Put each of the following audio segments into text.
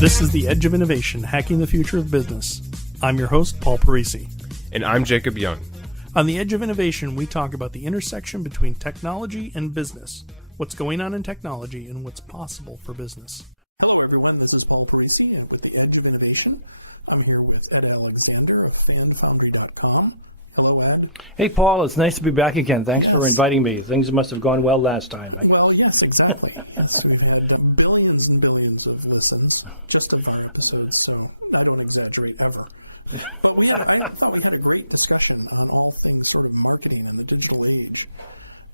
This is The Edge of Innovation, Hacking the Future of Business. I'm your host, Paul Parisi. And I'm Jacob Young. On The Edge of Innovation, we talk about the intersection between technology and business, what's going on in technology, and what's possible for business. Hello, everyone. This is Paul Parisi with The Edge of Innovation. I'm here with Ed Alexander of fanfoundry.com. Hello, Ed. Hey, Paul. It's nice to be back again. Thanks for inviting me. Things must have gone well last time. Well, yes, exactly. Yes, we've had billions and billions of listens, just in 5 episodes, so I don't exaggerate ever. But I thought we had a great discussion on all things sort of marketing in the digital age.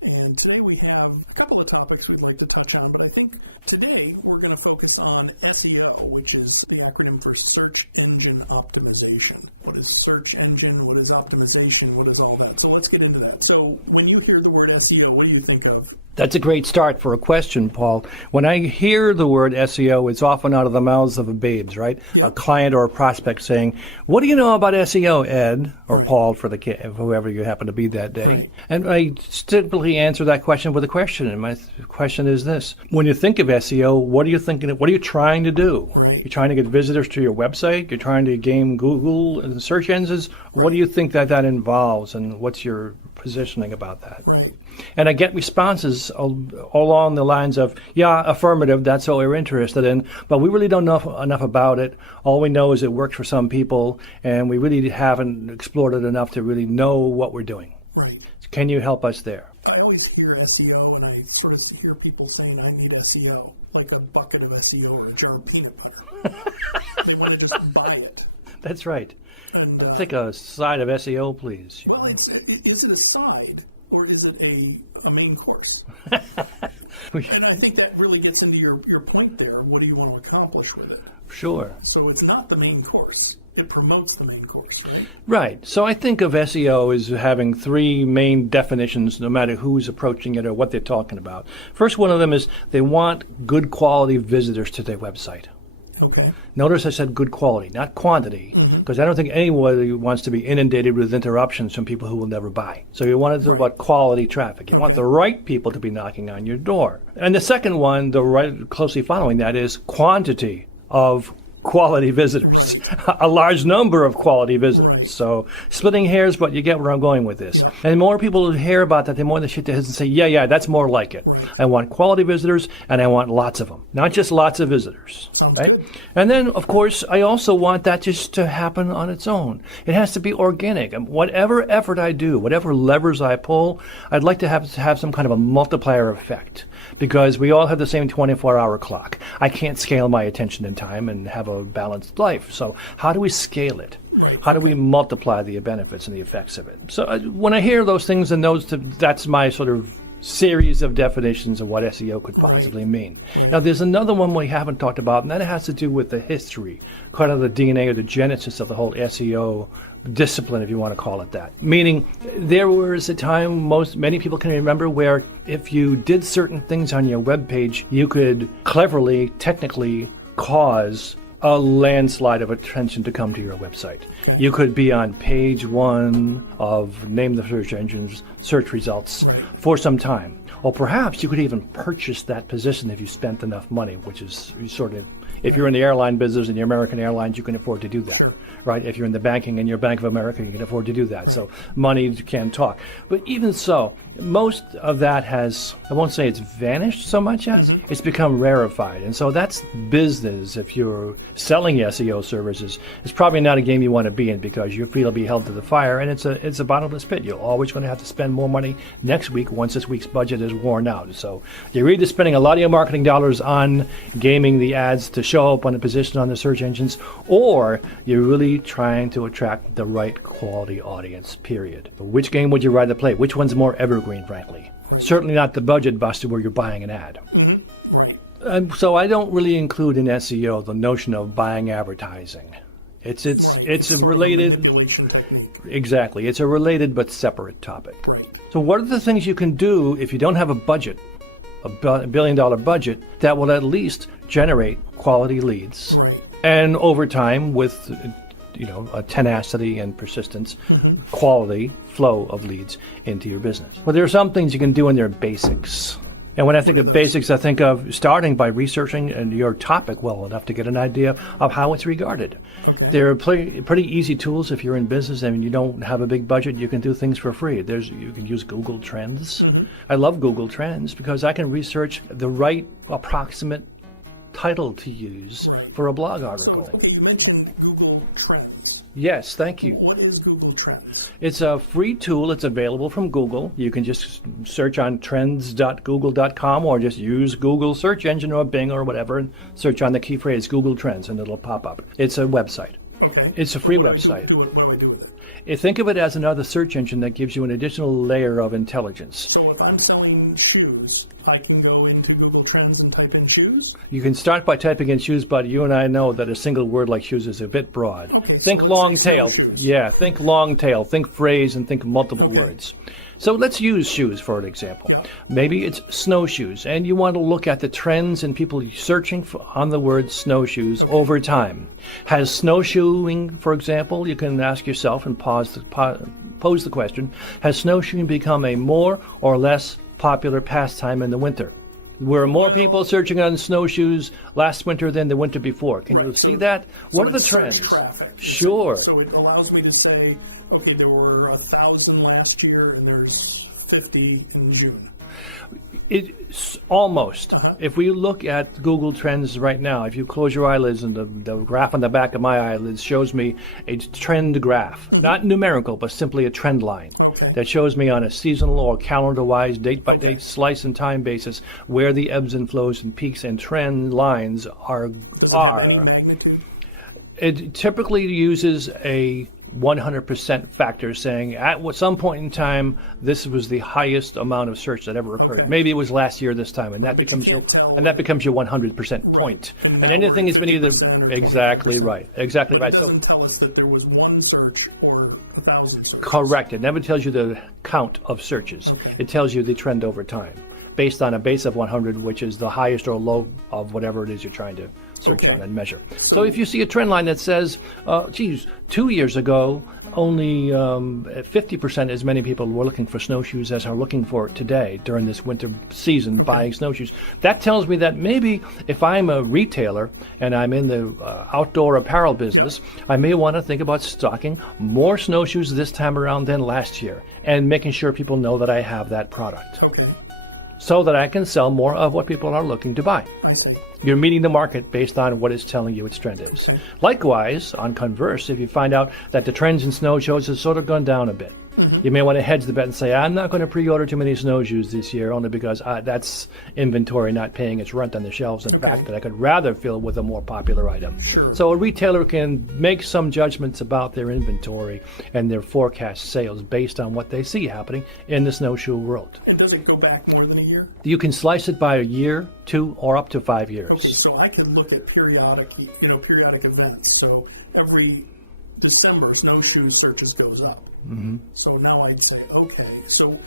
And today we have a couple of topics we'd like to touch on, but I think today we're going to focus on SEO, which is the acronym for Search Engine Optimization. What is search engine? What is optimization? What is all that? So let's get into that. So when you hear the word SEO, what do you think of? That's a great start for a question, Paul. When I hear the word SEO, it's often out of the mouths of babes, right? A client or a prospect saying, "What do you know about SEO, Ed?" Or Paul, for the whoever you happen to be that day. Right. And I simply answer that question with a question. And my question is this: when you think of SEO, what are you thinking? What are you trying to do? Right. You're trying to get visitors to your website. You're trying to game Google and search engines. Right. What do you think that involves, and what's your positioning about that? Right. And I get responses along the lines of, yeah, affirmative, that's what we're interested in, but we really don't know enough about it. All we know is it works for some people, and we really haven't explored it enough to really know what we're doing. Right. Can you help us there? I always hear SEO, and I sort of hear people saying, I need SEO, like a bucket of SEO or a jar of peanut butter. They want to just buy it. That's right. And, Let's take a side of SEO, please. Well, is it a side, or is it a main course? And I think that really gets into your point there. What do you want to accomplish with it? Sure. So it's not the main course. It promotes the main course, right? Right. So I think of SEO as having 3 main definitions, no matter who's approaching it or what they're talking about. First one of them is they want good quality visitors to their website. Okay. Notice I said good quality, not quantity, because I don't think anybody wants to be inundated with interruptions from people who will never buy. So you want to talk about quality traffic. You want the right people to be knocking on your door. And the second one, closely following that, is quantity of quality visitors, a large number of quality visitors. So splitting hairs, but you get where I'm going with this. And the more people hear about that, the more they shake their heads and say, yeah, that's more like it. I want quality visitors, and I want lots of them, not just lots of visitors. Right? And then, of course, I also want that just to happen on its own. It has to be organic. And whatever effort I do, whatever levers I pull, I'd like to have some kind of a multiplier effect, because we all have the same 24-hour clock. I can't scale my attention in time and have a balanced life. So how do we scale it? How do we multiply the benefits and the effects of it? So when I hear those things, and that's my sort of series of definitions of what SEO could possibly mean. Now, there's another one we haven't talked about, and that has to do with the history, kind of the DNA or the genesis of the whole SEO discipline, if you want to call it that. Meaning, there was a time many people can remember where if you did certain things on your web page, you could cleverly, technically cause a landslide of attention to come to your website. You could be on page 1 of name the search engine's search results for some time. Or perhaps you could even purchase that position if you spent enough money, which is sort of, if you're in the airline business and you're American Airlines, you can afford to do that, right? If you're in the banking and you're Bank of America, you can afford to do that. So money can talk. But even so, most of that has, I won't say it's vanished so much as, it's become rarefied. And so that's business. If you're selling SEO services, it's probably not a game you want to be in, because your feet will be held to the fire, and it's a bottomless pit. You're always going to have to spend more money next week once this week's budget is worn out. So you're either spending a lot of your marketing dollars on gaming the ads to show up on a position on the search engines, or you're really trying to attract the right quality audience, period. Which game would you rather play? Which one's more evergreen, frankly? Certainly not the budget buster where you're buying an ad. Right. So I don't really include in SEO the notion of buying advertising. It's a related, exactly. It's a related but separate topic. Right. So what are the things you can do if you don't have a budget, a $1 billion budget, that will at least generate quality leads? Right. And over time, with a tenacity and persistence, quality flow of leads into your business. Well, there are some things you can do, and they're basics. And when I think of basics, I think of starting by researching your topic well enough to get an idea of how it's regarded. Okay. There are pretty easy tools if you're in business and you don't have a big budget. You can do things for free. You can use Google Trends. I love Google Trends because I can research the right approximate title to use for a blog article. So, okay, you mentioned Google Trends. Yes, thank you. What is Google Trends? It's a free tool. It's available from Google. You can just search on trends.google.com or just use Google search engine or Bing or whatever and search on the key phrase Google Trends and it'll pop up. It's a website. Okay. It's a free What do website. What do I do with it? Think of it as another search engine that gives you an additional layer of intelligence. So if I'm selling shoes, I can go into Google Trends and type in shoes? You can start by typing in shoes, but you and I know that a single word like shoes is a bit broad. Okay, Think so long let's say tail. shoes. Yeah, think long tail. Think phrase and think multiple words. So let's use shoes for an example. Maybe it's snowshoes, and you want to look at the trends in people searching on the word snowshoes over time. Has snowshoeing, for example, you can ask yourself and pose the question, has snowshoeing become a more or less popular pastime in the winter? Were more people searching on snowshoes last winter than the winter before? Can you see that? What are the it's search trends? traffic. Sure. So it allows me to say, okay, there were 1,000 last year and there's 50 in June. It's almost. If we look at Google Trends right now, if you close your eyelids and the graph on the back of my eyelids shows me a trend graph, not numerical, but simply a trend line that shows me on a seasonal or calendar-wise, date-by-date, slice and time basis where the ebbs and flows and peaks and trend lines are. Any magnitude? It typically uses a 100% factor, saying at some point in time this was the highest amount of search that ever occurred. Maybe it was last year this time, and that becomes your 100% point. And anything has been either exactly right. It So doesn't tell us that there was one search or 1,000 searches. correct. It never tells you the count of searches. It tells you the trend over time, based on a base of 100, which is the highest or low of whatever it is you're trying to search on and measure. So if you see a trend line that says, 2 years ago, only 50% as many people were looking for snowshoes as are looking for today during this winter season buying snowshoes, that tells me that maybe if I'm a retailer and I'm in the outdoor apparel business, I may want to think about stocking more snowshoes this time around than last year and making sure people know that I have that product. Okay, So that I can sell more of what people are looking to buy. I see. You're meeting the market based on what it's telling you its trend is. Likewise, on converse, if you find out that the trends in snowshoes has sort of gone down a bit, you may want to hedge the bet and say, I'm not going to pre-order too many snowshoes this year, only because that's inventory not paying its rent on the shelves in the back that I could rather fill with a more popular item. Sure. So a retailer can make some judgments about their inventory and their forecast sales based on what they see happening in the snowshoe world. And does it go back more than a year? You can slice it by a year, 2, or up to 5 years. Okay, so I can look at periodic events. So every December, snowshoe searches goes up. So now I'd say, okay, so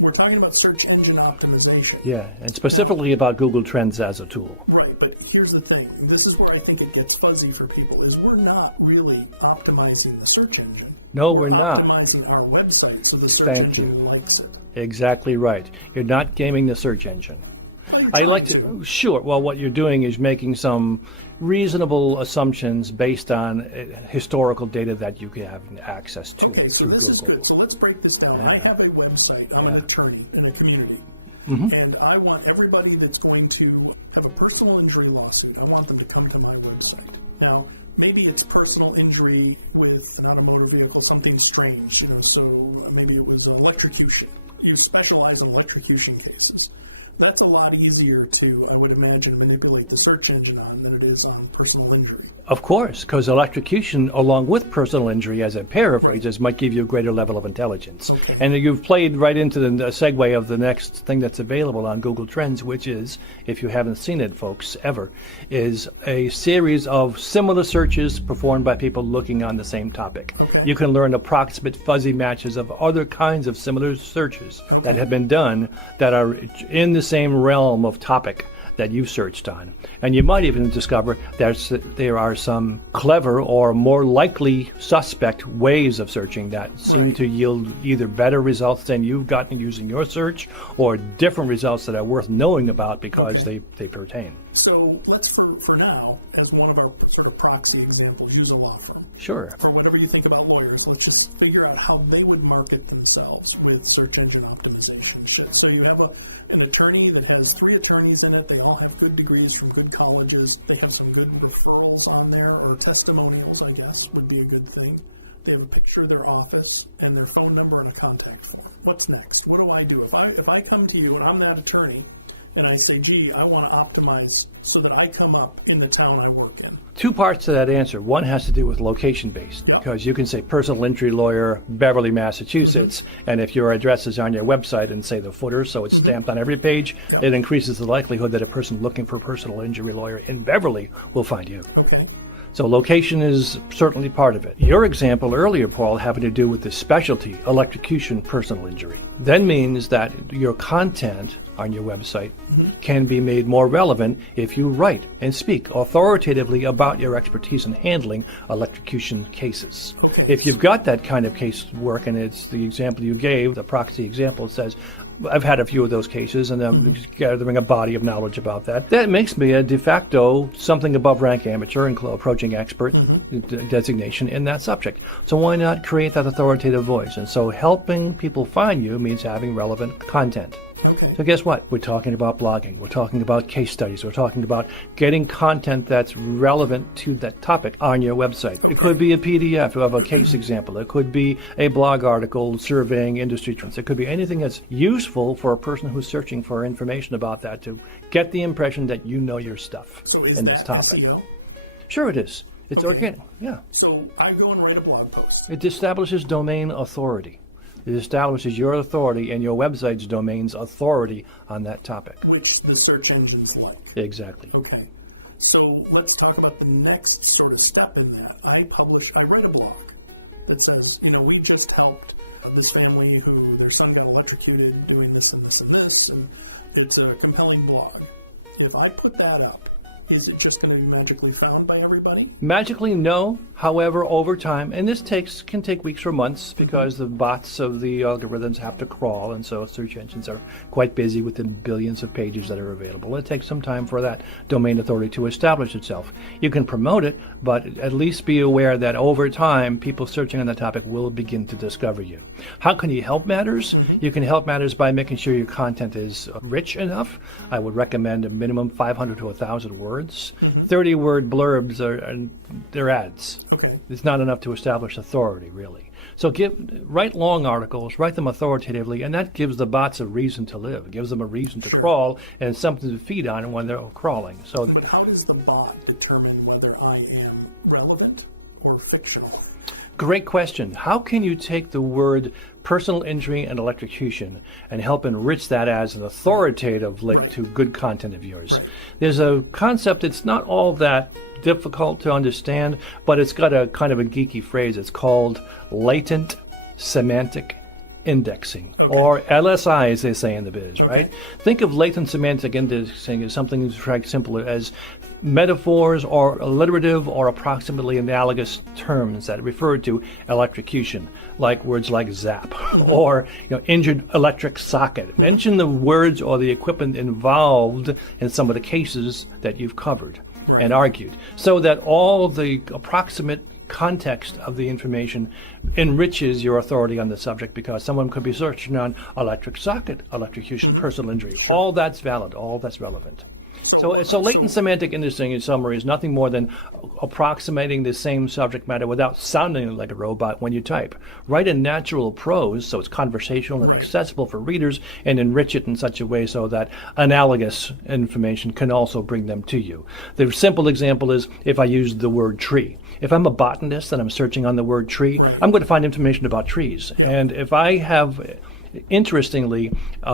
we're talking about search engine optimization. Yeah, and specifically about Google Trends as a tool. Right, but here's the thing. This is where I think it gets fuzzy for people, is we're not really optimizing the search engine. No, we're not. Optimizing our website so the search Thank engine you. likes it. Exactly right. You're not gaming the search engine. I like to, sure, well, what you're doing is making some reasonable assumptions based on historical data that you can have access to Okay, so through this is Google. good. So let's break this down. I have a website. I'm an attorney in a community. Mm-hmm. And I want everybody that's going to have a personal injury lawsuit, I want them to come to my website. Now, maybe it's personal injury with not a motor vehicle, something strange, so maybe it was electrocution. You specialize in electrocution cases. That's a lot easier to, I would imagine, manipulate the search engine on than it is on personal injury. Of course, because electrocution, along with personal injury as a paraphrases, might give you a greater level of intelligence. Okay. And you've played right into the segue of the next thing that's available on Google Trends, which is, if you haven't seen it, folks, ever, is a series of similar searches performed by people looking on the same topic. Okay. You can learn approximate fuzzy matches of other kinds of similar searches that have been done that are in the same realm of topic that you've searched on. And you might even discover there are some clever or more likely suspect ways of searching that seem to yield either better results than you've gotten using your search, or different results that are worth knowing about because they pertain. So let's, for now, as one of our sort of proxy examples, use a law firm. Sure. For whatever you think about lawyers, let's just figure out how they would market themselves with search engine optimization. So you have an attorney that has 3 attorneys in it. They all have good degrees from good colleges. They have some good referrals on there, or testimonials, I guess, would be a good thing. They have a picture of their office and their phone number and a contact form. What's next? What do I do? If I come to you and I'm that attorney, and I say, gee, I want to optimize so that I come up in the town I work in. 2 parts to that answer. One has to do with location-based, because you can say personal injury lawyer, Beverly, Massachusetts, and if your address is on your website and say the footer, so it's stamped on every page, it increases the likelihood that a person looking for a personal injury lawyer in Beverly will find you. Okay. So location is certainly part of it. Your example earlier, Paul, having to do with the specialty, electrocution, personal injury, then means that your content on your website can be made more relevant if you write and speak authoritatively about your expertise in handling electrocution cases. Okay. If you've got that kind of case work, and it's the example you gave, the proxy example, says, I've had a few of those cases, and I'm gathering a body of knowledge about that. That makes me a de facto something above rank amateur and approaching expert designation in that subject. So why not create that authoritative voice? And so helping people find you means having relevant content. Okay. So guess what? We're talking about blogging. We're talking about case studies. We're talking about getting content that's relevant to that topic on your website. It could be a PDF of a case example. It could be a blog article surveying industry trends. It could be anything that's useful for a person who's searching for information about that to get the impression that you know your stuff in this topic. SEO? Sure it is. It's organic. Yeah. So I'm going to write a blog post. It establishes domain authority. It establishes your authority and your website's domain's authority on that topic. Which the search engines like. Exactly. Okay. So let's talk about the next sort of step in that. I write a blog that says, we just helped this family who their son got electrocuted doing this and this and this, and it's a compelling blog. If I put that up, is it just going to be magically found by everybody? Magically, no. However, over time, and this can take weeks or months because the bots of the algorithms have to crawl, and so search engines are quite busy with the billions of pages that are available. It takes some time for that domain authority to establish itself. You can promote it, but at least be aware that over time, people searching on the topic will begin to discover you. How can you help matters? You can help matters by making sure your content is rich enough. I would recommend a minimum 500 to 1,000 words. 30-word blurbs they're ads. Okay. It's not enough to establish authority, really. So write long articles, write them authoritatively, and that gives the bots a reason to live. It gives them a reason to crawl and something to feed on when they're crawling. So But how does the bot determine whether I am relevant or fictional? great question. How can you take the word personal injury and electrocution and help enrich that as an authoritative link to good content of yours? There's a concept, it's not all that difficult to understand, but it's got a kind of a geeky phrase. It's called latent semantic indexing, or LSI, as they say in the biz, right? Think of latent semantic indexing as something as simple as metaphors or alliterative or approximately analogous terms that refer to electrocution, like words like zap or injured electric socket. Mention the words or the equipment involved in some of the cases that you've covered and argued, so that all the approximate context of the information enriches your authority on the subject, because someone could be searching on electric socket, electrocution, personal injury. All that's valid, all that's relevant. So latent semantic indexing, in summary, is nothing more than approximating the same subject matter without sounding like a robot when you type. Write in natural prose so it's conversational and accessible for readers, and enrich it in such a way so that analogous information can also bring them to you. The simple example is if I use the word tree. If I'm a botanist and I'm searching on the word tree, I'm going to find information about trees. And if I have, interestingly,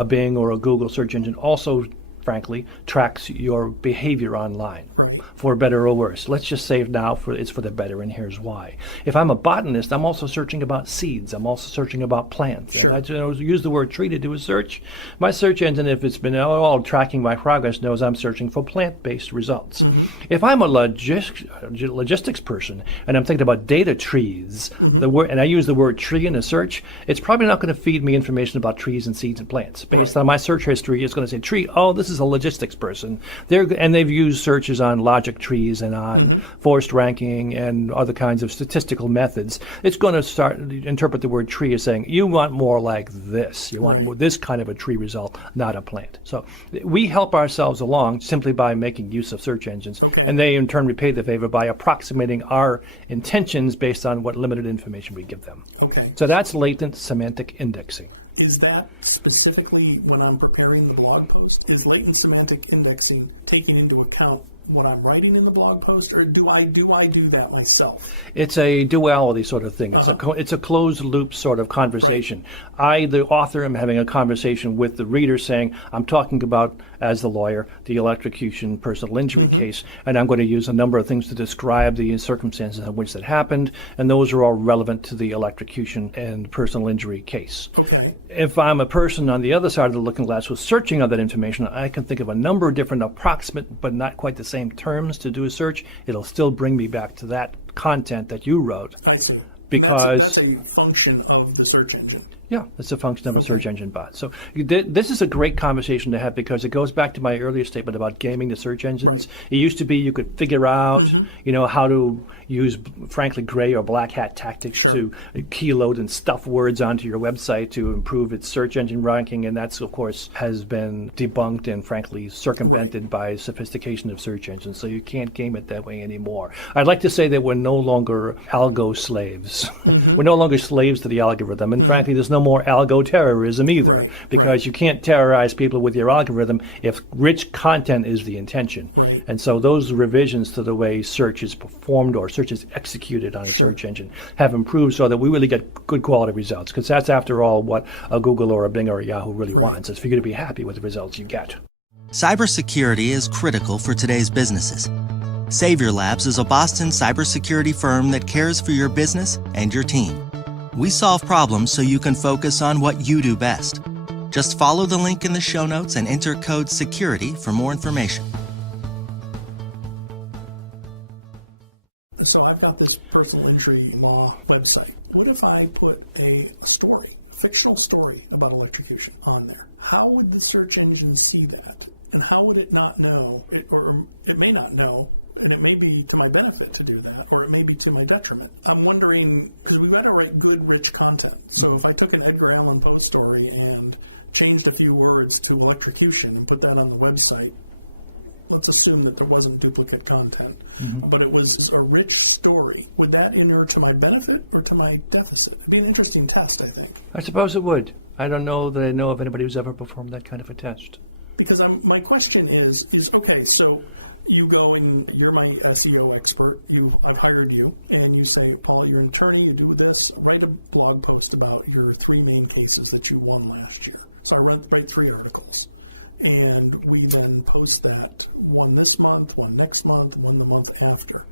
Bing or a Google search engine also frankly, tracks your behavior online, Right. for better or worse. Let's just say now it's for the better, and here's why. If I'm a botanist, I'm also searching about seeds. I'm also searching about plants. Sure. And I use the word tree to do a search. My search engine, if it's been all tracking my progress, knows I'm searching for plant-based results. If I'm a logistics person and I'm thinking about data trees, and I use the word tree in a search, it's probably not going to feed me information about trees and seeds and plants. Based on my search history, it's going to say tree. Oh, this is a logistics person. They've used searches on logic trees and on forced ranking and other kinds of statistical methods. It's going to interpret the word tree as saying you want more like this. You want more, this kind of a tree result, not a plant. So we help ourselves along simply by making use of search engines, and they in turn repay the favor by approximating our intentions based on what limited information we give them. Okay. So that's latent semantic indexing. Is that specifically when I'm preparing the blog post? Is latent semantic indexing taking into account what I'm writing in the blog post, or do I do that myself? It's a duality sort of thing. It's a closed loop sort of conversation. I, the author, am having a conversation with the reader saying, I'm talking about, as the lawyer, the electrocution personal injury case, and I'm going to use a number of things to describe the circumstances in which that happened, and those are all relevant to the electrocution and personal injury case. Okay. If I'm a person on the other side of the looking glass who's searching on that information, I can think of a number of different approximate but not quite the same terms to do a search. It'll still bring me back to that content that you wrote. I see. Because that's a function of the search engine. yeah, it's a function of a search engine bot. So this is a great conversation to have because it goes back to my earlier statement about gaming the search engines. It used to be you could figure out, how to use, frankly, gray or black hat tactics to keyload and stuff words onto your website to improve its search engine ranking, and that's, of course, has been debunked and, frankly, circumvented by sophistication of search engines. So you can't game it that way anymore. I'd like to say that we're no longer algo slaves. We're no longer slaves to the algorithm, and frankly, there's no more algo terrorism either, because you can't terrorize people with your algorithm if rich content is the intention. And so those revisions to the way search is performed or search is executed on a search engine have improved so that we really get good quality results, because that's, after all, what a Google or a Bing or a Yahoo really wants, is for you to be happy with the results you get. Cybersecurity is critical for today's businesses. Savior Labs is a Boston cybersecurity firm that cares for your business and your team. We solve problems so you can focus on what you do best. Just follow the link in the show notes and enter code SECURITY for more information. So I've got this personal injury law website. What if I put a story, a fictional story about electrocution on there? How would the search engine see that? And how would it not know, or it may not know, and it may be to my benefit to do that, or it may be to my detriment. I'm wondering, because we've got to write good, rich content. So if I took an Edgar Allan Poe story and changed a few words to electrocution and put that on the website, let's assume that there wasn't duplicate content, but it was a rich story. Would that inure to my benefit or to my deficit? It'd be an interesting test, I think. I suppose it would. I don't know that I know of anybody who's ever performed that kind of a test. Because my question is okay, so you go and you're my SEO expert, I've hired you, and you say, Paul, you're an attorney, you do this, write a blog post about your 3 main cases that you won last year. So I write 3 articles. And we then post that, one this month, one next month, one the month after.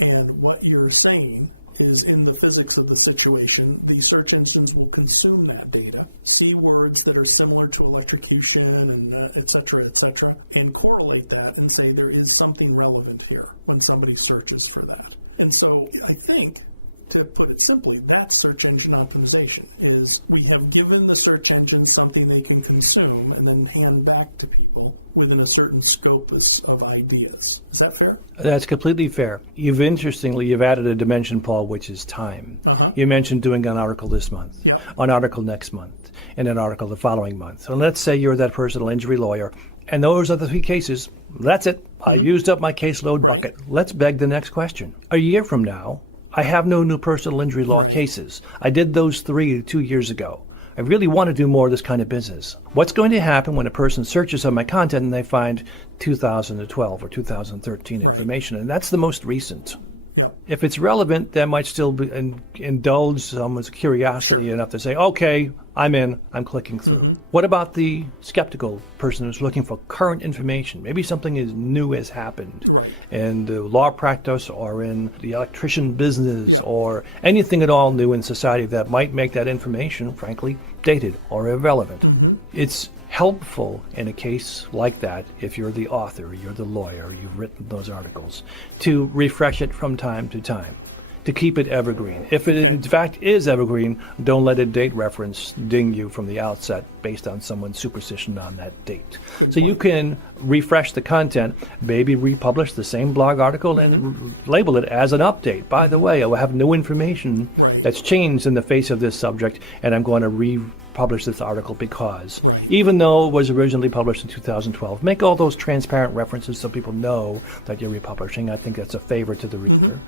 And what you're saying is, in the physics of the situation, the search engines will consume that data, see words that are similar to electrocution, and et cetera, and correlate that and say there is something relevant here when somebody searches for that. And so I think, to put it simply, that's search engine optimization, is we have given the search engine something they can consume and then hand back to people within a certain scopus of ideas. Is that fair? That's completely fair. You've added a dimension, Paul, which is time. You mentioned doing an article this month, an article next month, and an article the following month. So let's say you're that personal injury lawyer, and those are the 3 cases. That's it. I used up my caseload bucket. Let's beg the next question. A year from now, I have no new personal injury law cases. I did those 3 2 years ago. I really want to do more of this kind of business. What's going to happen when a person searches on my content and they find 2012 or 2013 information? And that's the most recent. If it's relevant, that might still be indulge someone's curiosity enough to say, okay, I'm in, I'm clicking through. What about the skeptical person who's looking for current information? Maybe something is new has happened in the law practice or in the electrician business or anything at all new in society that might make that information, frankly, dated or irrelevant. It's helpful in a case like that, if you're the author, you're the lawyer, you've written those articles, to refresh it from time to time, to keep it evergreen. If it in fact is evergreen, don't let a date reference ding you from the outset based on someone's superstition on that date. So you can refresh the content, maybe republish the same blog article and label it as an update. By the way, I will have new information that's changed in the face of this subject, and I'm going to republish this article because, even though it was originally published in 2012, make all those transparent references so people know that you're republishing. I think that's a favor to the reader.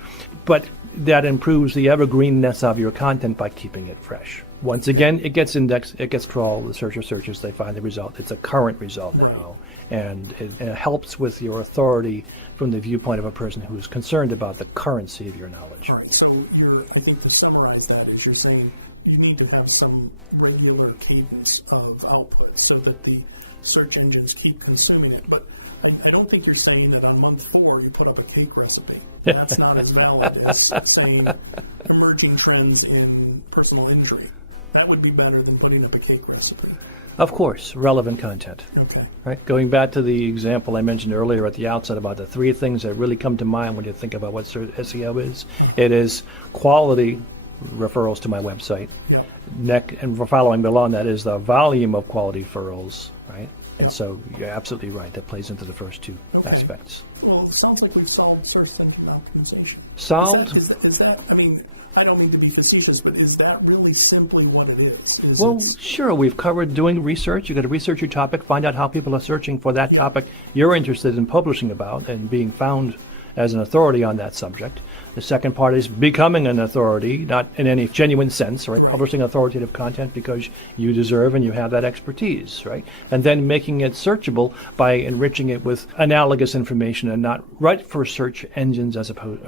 But that improves the evergreenness of your content by keeping it fresh. Once again, it gets indexed, it gets crawled, the searcher searches, they find the result. It's a current result now. And it helps with your authority from the viewpoint of a person who is concerned about the currency of your knowledge. All right, so I think to summarize that is you're saying you need to have some regular cadence of output so that the search engines keep consuming it. But I don't think you're saying that on month 4 you put up a cake recipe. That's not as valid as saying emerging trends in personal injury. That would be better than putting up a cake recipe. Of course, relevant content. Okay. Right. Going back to the example I mentioned earlier at the outset about the 3 things that really come to mind when you think about what SEO is. It is quality referrals to my website. And following along that is the volume of quality referrals, right? And so you're absolutely right. That plays into the first 2 aspects. Well, it sounds like we've solved search engine optimization. Solved? Is that, I mean, I don't mean to be facetious, but is that really simply what it is? Well, sure. We've covered doing research. You've got to research your topic, find out how people are searching for that topic you're interested in publishing about and being found as an authority on that subject. The second part is becoming an authority, not in any genuine sense, right? Publishing authoritative content because you deserve and you have that expertise, right? And then making it searchable by enriching it with analogous information and not write for search engines as opposed,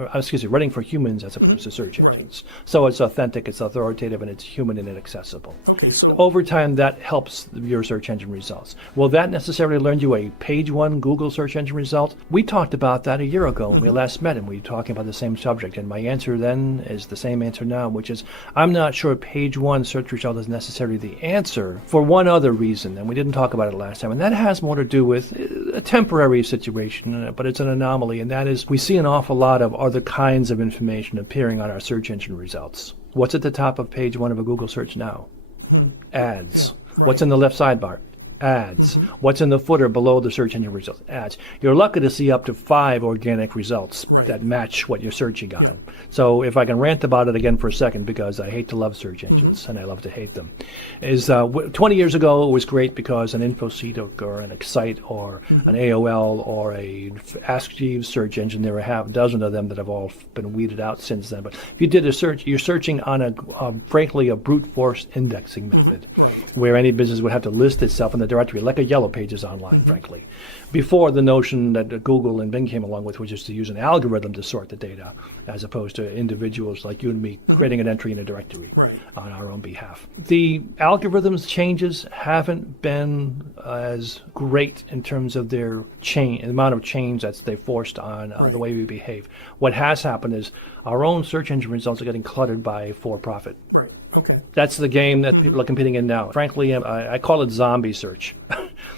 writing for humans as opposed to search engines. So it's authentic, it's authoritative, and it's human and accessible. Okay, so over time, that helps your search engine results. Will that necessarily learn you a page 1 Google search engine result? We talked about that a year ago when we last met, and we were talking about the same subject. And my answer then is the same answer now, which is I'm not sure page 1 search result is necessarily the answer for one other reason, and we didn't talk about it last time, and that has more to do with a temporary situation, but it's an anomaly, and that is we see an awful lot of other kinds of information appearing on our search engine results. What's at the top of page 1 of a Google search now? Ads. What's in the left sidebar? Ads. What's in the footer below the search engine results? Ads. You're lucky to see up to 5 organic results that match what you're searching on. So if I can rant about it again for a second, because I hate to love search engines and I love to hate them, is 20 years ago it was great because an InfoSeek or an Excite or an AOL or a Ask Jeeves search engine, there were half a dozen of them that have all been weeded out since then. But if you did a search, you're searching on frankly a brute force indexing method where any business would have to list itself in the directory, like a Yellow Pages online, frankly, before the notion that Google and Bing came along with, which is to use an algorithm to sort the data, as opposed to individuals like you and me creating an entry in a directory on our own behalf. The algorithms changes haven't been as great in terms of their change, the amount of change that they forced on the way we behave. What has happened is our own search engine results are getting cluttered by for-profit. Okay. That's the game that people are competing in now. Frankly, I call it zombie search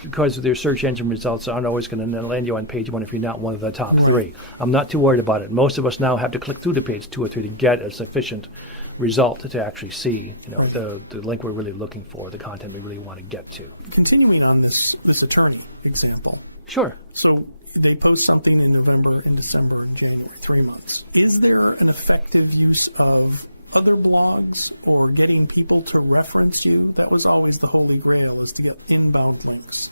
because their search engine results aren't always going to land you on page 1 if you're not one of the top 3. I'm not too worried about it. Most of us now have to click through to page 2 or 3 to get a sufficient result to actually see, the link we're really looking for, the content we really want to get to. Continuing on this attorney example. Sure. So they post something in November, in December, and January, 3 months. Is there an effective use of other blogs or getting people to reference you? That was always the holy grail, is to get inbound links.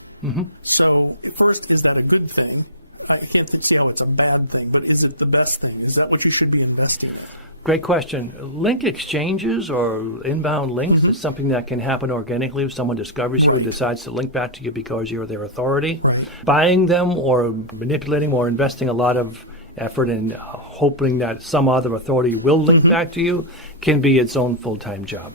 So first, is that a good thing? I can't see how it's a bad thing, but is it the best thing? Is that what you should be investing in? Great question. Link exchanges or inbound links is something that can happen organically if someone discovers you and decides to link back to you because you're their authority. Buying them or manipulating or investing a lot of effort in hoping that some other authority will link back to you can be its own full-time job.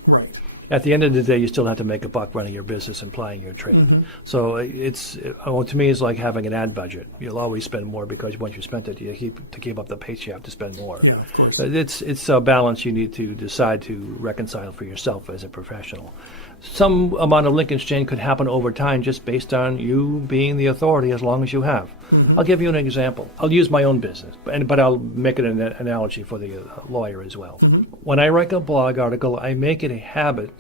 At the end of the day, you still have to make a buck running your business and plying your trade. So to me, it's like having an ad budget. You'll always spend more because once you spent it, to keep up the pace, you have to spend more. Yeah, of course. So it's a balance you need to decide to reconcile for yourself as a professional. Some amount of link exchange could happen over time just based on you being the authority as long as you have. I'll give you an example. I'll use my own business, but I'll make it an analogy for the lawyer as well. When I write a blog article, I make it a habit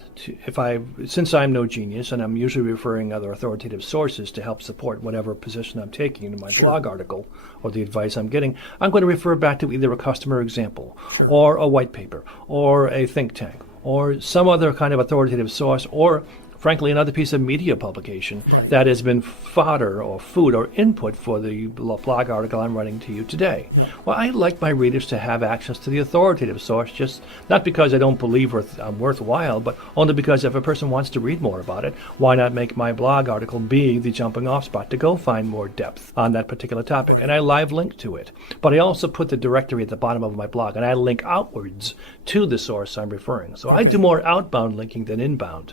since I'm no genius and I'm usually referring other authoritative sources to help support whatever position I'm taking in my blog article or the advice I'm getting, I'm going to refer back to either a customer example or a white paper or a think tank or some other kind of authoritative source, or frankly another piece of media publication that has been fodder or food or input for the blog article I'm writing to you today. Well, I like my readers to have access to the authoritative source, just not because I don't believe I'm worthwhile, but only because if a person wants to read more about it, why not make my blog article be the jumping off spot to go find more depth on that particular topic? And I live link to it. But I also put the directory at the bottom of my blog, and I link outwards to the source I'm referring. So I do more outbound linking than inbound.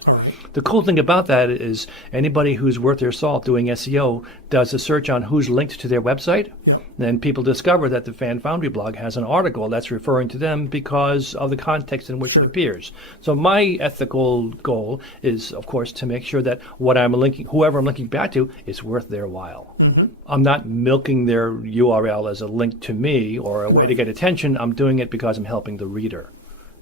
The cool thing about that is anybody who's worth their salt doing SEO does a search on who's linked to their website. Then people discover that the Fan Foundry blog has an article that's referring to them because of the context in which it appears. So my ethical goal is, of course, to make sure that whoever I'm linking back to is worth their while. I'm not milking their URL as a link to me or a way to get attention. I'm doing it because I'm helping the reader.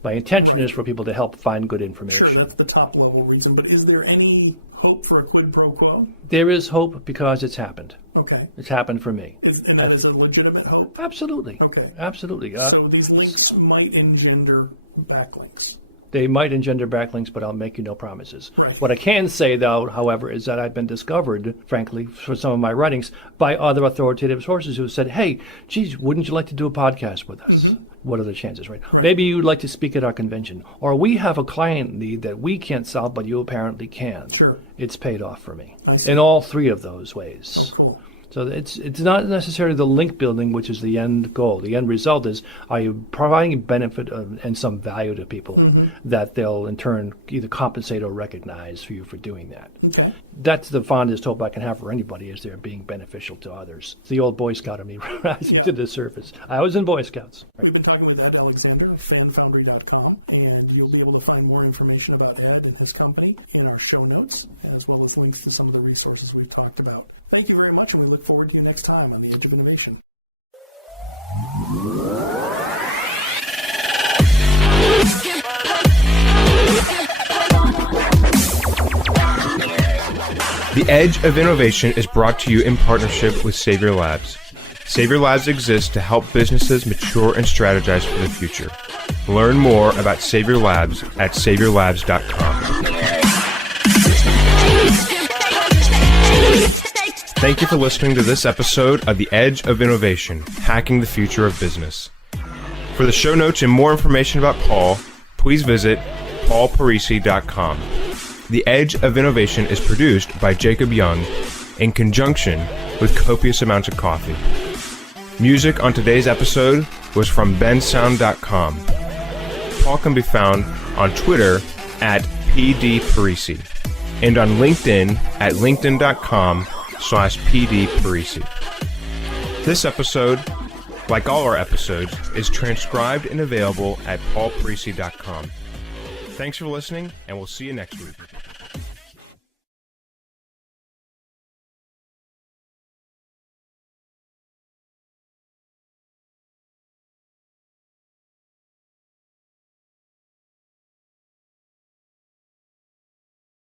My intention is for people to help find good information. Sure, that's the top level reason, but is there any hope for a quid pro quo? There is hope because it's happened. Okay. It's happened for me. And that is a legitimate hope? Absolutely. Okay. Absolutely. So these links might engender backlinks. They might engender backlinks, but I'll make you no promises. Right. What I can say, though, however, is that I've been discovered, frankly, for some of my writings by other authoritative sources who said, hey, geez, wouldn't you like to do a podcast with us? What are the chances, right? Maybe you'd like to speak at our convention. Or we have a client need that we can't solve, but you apparently can. Sure. It's paid off for me I see. in all three of those ways. Oh, cool. So it's not necessarily the link building, which is the end goal. The end result is, are you providing benefit and some value to people that they'll in turn either compensate or recognize for you for doing that. Okay. That's the fondest hope I can have for anybody, is they're being beneficial to others. It's the old Boy Scout of me rising to the surface. I was in Boy Scouts. We've been talking with Ed Alexander, fanfoundry.com, and you'll be able to find more information about Ed and his company in our show notes, as well as links to some of the resources we've talked about. Thank you very much, and we look forward to you next time on The Edge of Innovation. The Edge of Innovation is brought to you in partnership with Savior Labs. Savior Labs exists to help businesses mature and strategize for the future. Learn more about Savior Labs at saviorlabs.com. Thank you for listening to this episode of The Edge of Innovation, Hacking the Future of Business. For the show notes and more information about Paul, please visit paulparisi.com. The Edge of Innovation is produced by Jacob Young in conjunction with copious amounts of coffee. Music on today's episode was from bensound.com. Paul can be found on Twitter at pdparisi and on LinkedIn at linkedin.com/pdparisi. This episode, like all our episodes, is transcribed and available at paulparisi.com. Thanks for listening, and we'll see you next week.